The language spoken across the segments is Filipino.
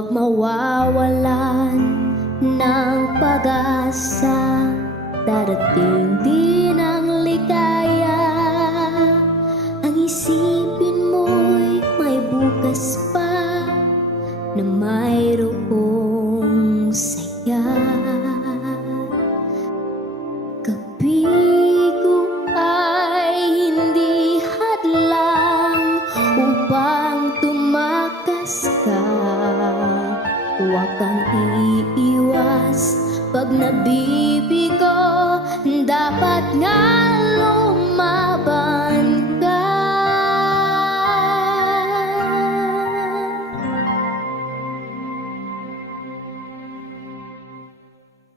Huwag mawawalan ng pag-asa, darating din ang ligaya. Ang isipin mo'y may bukas pa na mayroong saya. Kabigo ay hindi hadlang upang tumakas ka. Huwag kang iiwas pag nabibigo, dapat nga lumaban ka.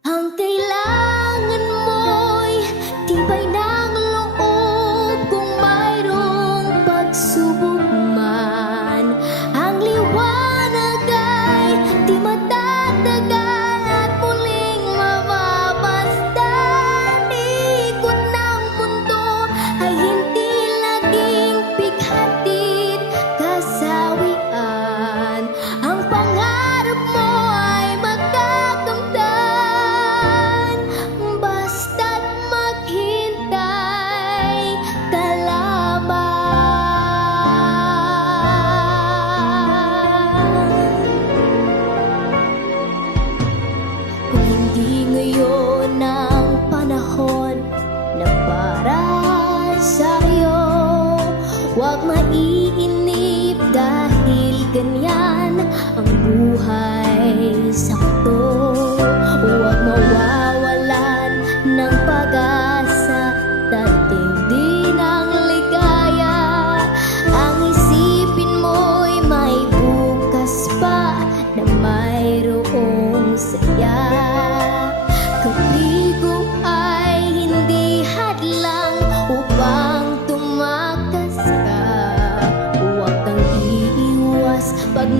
Ang kailangan mo'y tibay ng loob kung mayroong pagsubok man. Ang liwanag ay di matatagal at muling mababastan. Ikot ng mundo ay hindi laging bighatid kasawian. Ang pangarap mo ay magkakamtan, basta't maghintay ka lamang. Kung hindi ngayon ang panahon na para sa'yo, huwag maiinip dahil ganyan ang buhay sakto. Huwag mawawalan ng pag-asa, darating din ang ligaya. Ang isipin mo'y may bukas pa na mayroong saya. Kabigo ay hindi hadlang upang tumakas ka. Huwag kang iiwas pag